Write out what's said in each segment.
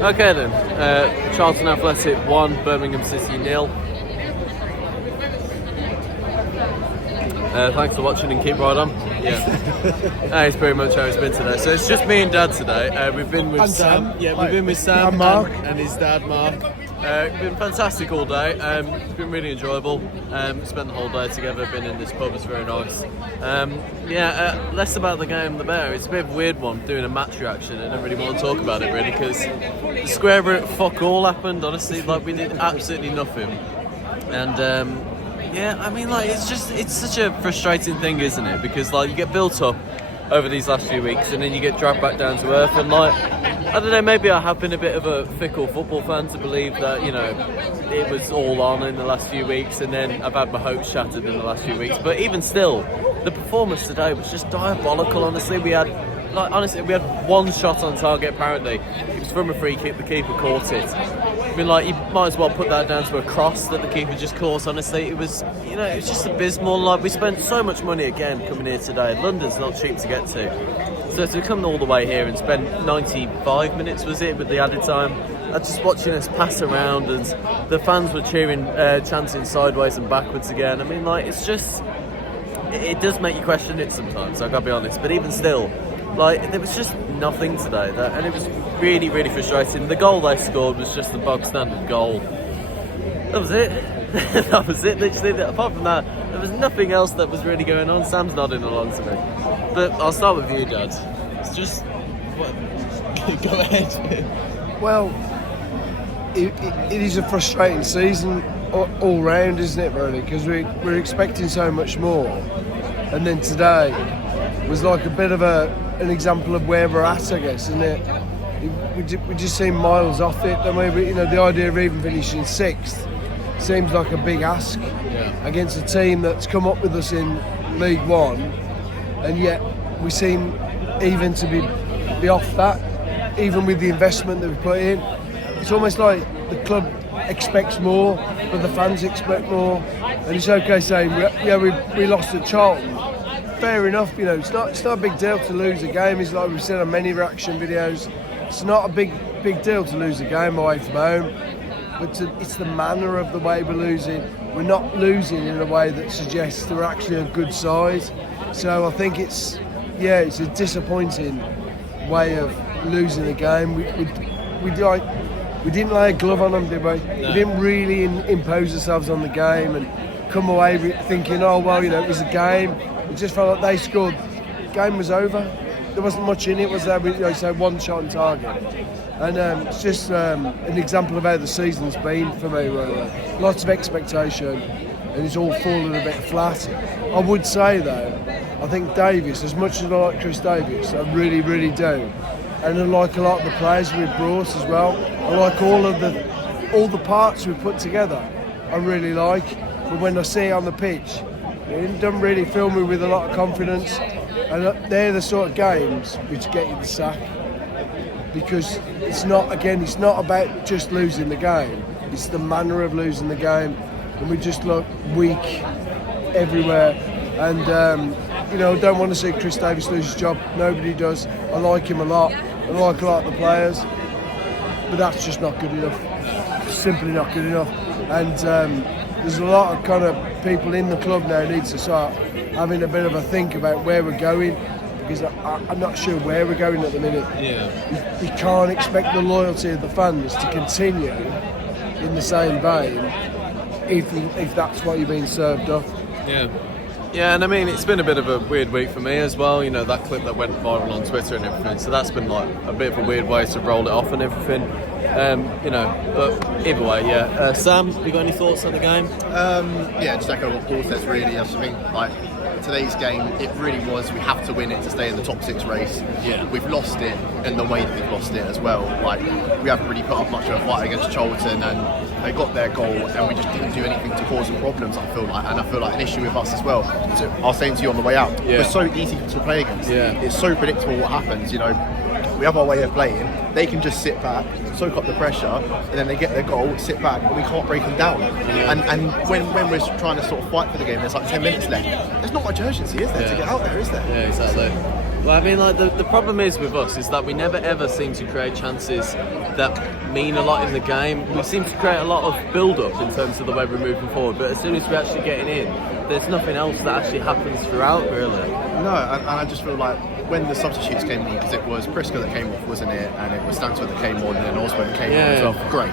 Okay then, Charlton Athletic 1, Birmingham City 0. Thanks for watching and keep right on. Yeah, it's pretty much how it's been today. So it's just me and Dad today. We've been with Sam. Yeah, we've been with Sam and Mark and his dad Mark. It's been fantastic all day. It's been really enjoyable. Spent the whole day together. Been in this pub. It's very nice. Less about the game, the better. It's a bit of a weird one doing a match reaction. I don't really want to talk about it really because the square root fuck all happened. Honestly, like we did absolutely nothing. And it's such a frustrating thing, isn't it? Because like you get built up over these last few weeks and then you get dragged back down to earth, and like I don't know, maybe I have been a bit of a fickle football fan to believe that, you know, it was all on in the last few weeks, and then I've had my hopes shattered in the last few weeks. But even still, the performance today was just diabolical. Honestly, we had one shot on target. Apparently, it was from a free kick. The keeper caught it. I mean, like, you might as well put that down to a cross that the keeper just caught. Honestly, it was just abysmal. Like, we spent so much money again coming here today. London's not cheap to get to. So to come all the way here and spend 95 minutes, was it, with the added time, just watching us pass around, and the fans were cheering, chanting sideways and backwards again. I mean, like, it's just, it does make you question it sometimes, I gotta be honest. But even still, like, there was just nothing today, and it was really, really frustrating. The goal they scored was just the bog standard goal. That was it. That was it, literally. Apart from that, there was nothing else that was really going on. Sam's nodding along to me. But I'll start with you, Dad. It's just... Go ahead. Well, it is a frustrating season all round, isn't it, really? Because we're expecting so much more. And then today was like a bit of an example of where we're at, I guess, isn't it? We just seem miles off it. And maybe, you know, the idea of even finishing sixth seems like a big ask against a team that's come up with us in League One, and yet we seem even to be off that, even with the investment that we put in. It's almost like the club expects more, but the fans expect more. And it's okay saying, we lost at Charlton. Fair enough, you know, it's not a big deal to lose a game. It's like we've said on many reaction videos, it's not a big deal to lose a game away from home. But it's the manner of the way we're losing. We're not losing in a way that suggests we're actually a good side. So I think it's a disappointing way of losing the game. We didn't lay a glove on them, did we? No. We didn't really impose ourselves on the game and come away thinking, oh well, you know, it was a game. It just felt like they scored. The game was over. There wasn't much in it, was there? We one shot on target. And it's just an example of how the season's been for me, really. Lots of expectation, and it's all fallen a bit flat. I would say, though, I think Davies, as much as I like Chris Davies, I really, really do. And I like a lot of the players we've brought as well. I like all the parts we've put together, I really like. But when I see it on the pitch, it doesn't really fill me with a lot of confidence. And they're the sort of games which get you the sack. Because it's not about just losing the game. It's the manner of losing the game, and we just look weak everywhere. And I don't want to see Chris Davies lose his job. Nobody does. I like him a lot. I like a lot of the players, but that's just not good enough. It's simply not good enough. And there's a lot of kind of people in the club now need to start having a bit of a think about where we're going. Because I'm not sure where we're going at the minute. Yeah. We can't expect the loyalty of the fans to continue in the same vein if that's what you're being served up. Yeah, and I mean, it's been a bit of a weird week for me as well. You know, that clip that went viral on Twitter and everything. So that's been like a bit of a weird way to roll it off and everything. But either way, Sam, you got any thoughts on the game? Just echo what Paul says. Really, I think like today's game, it really was. We have to win it to stay in the top six race. Yeah, we've lost it in the way that we've lost it as well. Like we haven't really put up much of a fight against Charlton, and they got their goal, and we just didn't do anything to cause them problems. I feel like an issue with us as well. So I was saying to you on the way out, we're so easy to play against. Yeah, it's so predictable what happens. You know. We have our way of playing. They can just sit back, soak up the pressure, and then they get their goal, sit back, and we can't break them down. Yeah. And when we're trying to sort of fight for the game, there's like 10 minutes left. There's not much urgency, is there, to get out there, is there? Yeah, exactly. Well, I mean, like the problem is with us is that we never ever seem to create chances that mean a lot in the game. We seem to create a lot of build-up in terms of the way we're moving forward, but as soon as we're actually getting in, there's nothing else that actually happens throughout, really. No, and I just feel like when the substitutes came on, because it was Priska that came off, wasn't it? And it was Stansford that came on, and then Osborne came on as well. Great.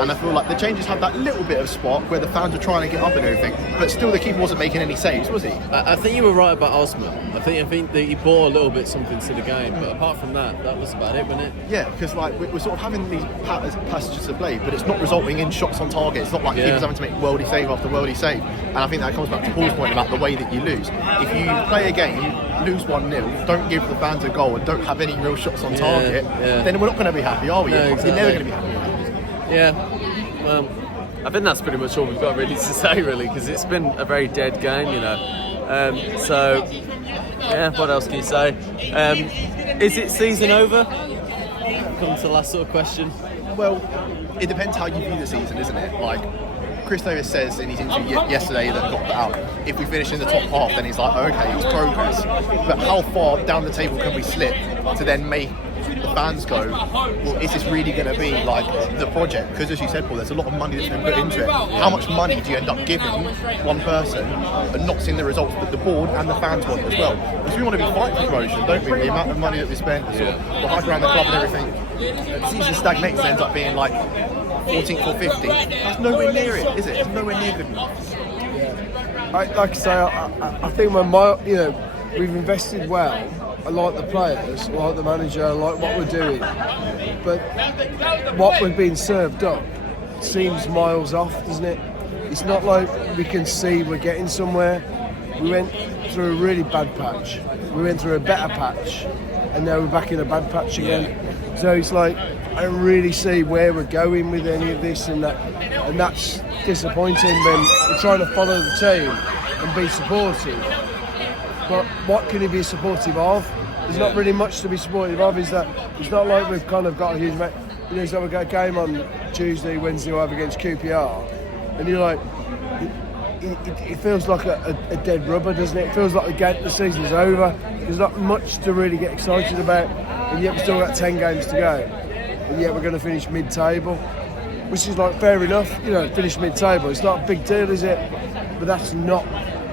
And I feel like the changes had that little bit of spot where the fans were trying to get up and everything, but still the keeper wasn't making any saves, was he? I think you were right about Osman. I think that he brought a little bit something to the game, but apart from that, that was about it, wasn't it? Yeah, because like we're sort of having these passages of play, but it's not resulting in shots on target. It's not like keepers having to make worldy save after worldy save. And I think that comes back to Paul's point about the way that you lose. If you play a game, lose 1-0, don't give the fans a goal and don't have any real shots on target, then we're not going to be happy, are we? No, exactly. You're never going to be happy. Yeah. Well, I think that's pretty much all we've got really to say, really, because it's been a very dead game, you know. So, yeah, what else can you say? Is it season over? Come to the last sort of question. Well, it depends how you view the season, isn't it? Like, Chris Davis says in his interview yesterday that got out, if we finish in the top half, then he's like, okay, it's progress. But how far down the table can we slip to then make the fans go, well, is this really going to be like the project? Because as you said, Paul, there's a lot of money that's been put into it. How much money do you end up giving one person and not seeing the results that the board and the fans want as well? Because we want to be fighting for promotion, don't we? The amount of money that we spend, sort of, the hype around the club and everything, the season stagnates and ends up being like 14th or 15th. That's nowhere near it, is it? It's nowhere near good enough. Like I say, I think when we've invested well. I like the players, I like the manager, I like what we're doing. But what we're being served up seems miles off, doesn't it? It's not like we can see we're getting somewhere. We went through a really bad patch. We went through a better patch. And now we're back in a bad patch again. So it's like, I don't really see where we're going with any of this and that. And that's disappointing when we're trying to follow the team and be supportive. But what can he be supportive of? There's not really much to be supportive of. Is that it's not like we've kind of got a huge amount. You know, so we've got a game on Tuesday, Wednesday, whatever against QPR, and you're like, it feels like a dead rubber, doesn't it? It feels like the season's over. There's not much to really get excited about, and yet we've still got 10 games to go, and yet we're going to finish mid-table, which is like fair enough. You know, finish mid-table. It's not a big deal, is it? But that's not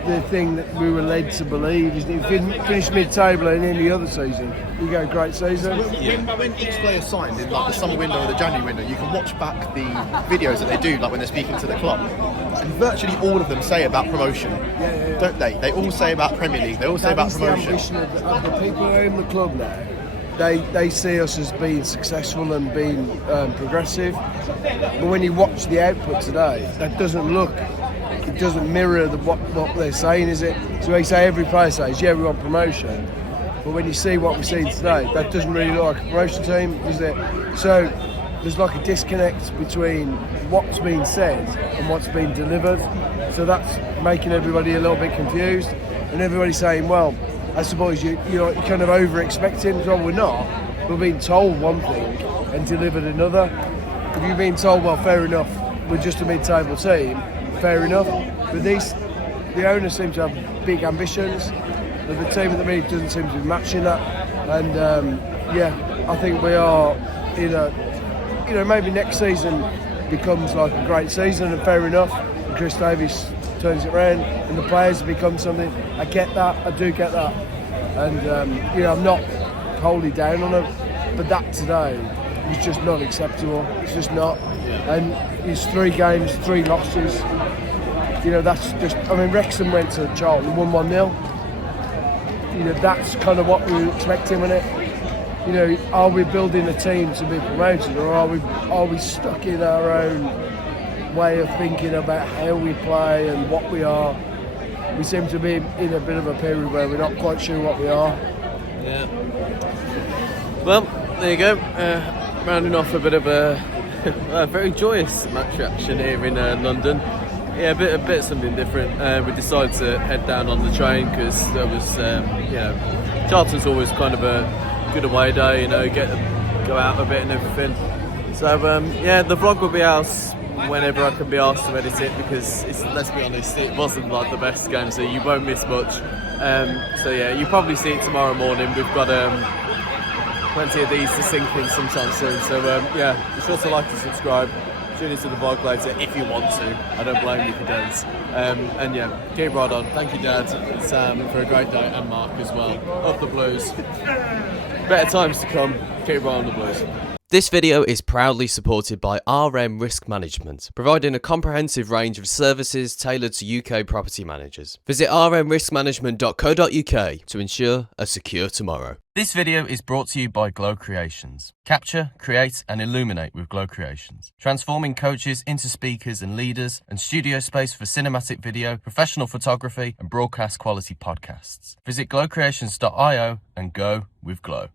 the thing that we were led to believe. Is if you finish mid-table in any other season, you go great season. When each player signed in like the summer window or the January window, you can watch back the videos that they do, like when they're speaking to the club, and virtually all of them say about promotion, don't they? They all say about Premier League. They all say about promotion. That is the ambition of the people who are in the club now. They see us as being successful and being progressive, but when you watch the output today, that doesn't look. It doesn't mirror what they're saying, is it? So they say, every player says, yeah, we want promotion. But when you see what we're seeing today, that doesn't really look like a promotion team, does it? So there's like a disconnect between what's being said and what's being delivered. So that's making everybody a little bit confused. And everybody's saying, well, I suppose you're kind of over-expecting. Well, we're not. We're being told one thing and delivered another. If you're being told, well, fair enough, we're just a mid-table team, fair enough, but the owners seem to have big ambitions, but the team at the minute doesn't seem to be matching that, and I think we are in a, maybe next season becomes like a great season and fair enough, and Chris Davis turns it around and the players become something. I get that, I do get that, and I'm not wholly down on it, but that today is just not acceptable. It's just not. And it's 3 games, 3 losses. That's just. I mean, Wrexham went to Charlton, won 1-0. That's kind of what we were expecting, wasn't it? Are we building a team to be promoted, or are we stuck in our own way of thinking about how we play and what we are? We seem to be in a bit of a period where we're not quite sure what we are. Yeah. Well, there you go. Rounding off a bit of a very joyous match reaction here in London. Yeah, a bit something different. We decided to head down on the train because there was, Charlton's always kind of a good away day, go out a bit and everything. So the vlog will be out whenever I can be asked to edit it, because let's be honest, it wasn't like the best game, so you won't miss much. So yeah, you'll probably see it tomorrow morning. We've got plenty of these to sink in sometime soon. So yeah, be sure to like and subscribe. Tune into the vlog later if you want to. I don't blame you if you don't. And yeah, keep right on. Thank you, Dad and Sam, for a great day, and Mark as well. Up the Blues. Better times to come. Keep right on the Blues. This video is proudly supported by RM Risk Management, providing a comprehensive range of services tailored to UK property managers. Visit rmriskmanagement.co.uk to ensure a secure tomorrow. This video is brought to you by Glow Creations. Capture, create and illuminate with Glow Creations. Transforming coaches into speakers and leaders, and studio space for cinematic video, professional photography and broadcast quality podcasts. Visit glowcreations.io and go with Glow.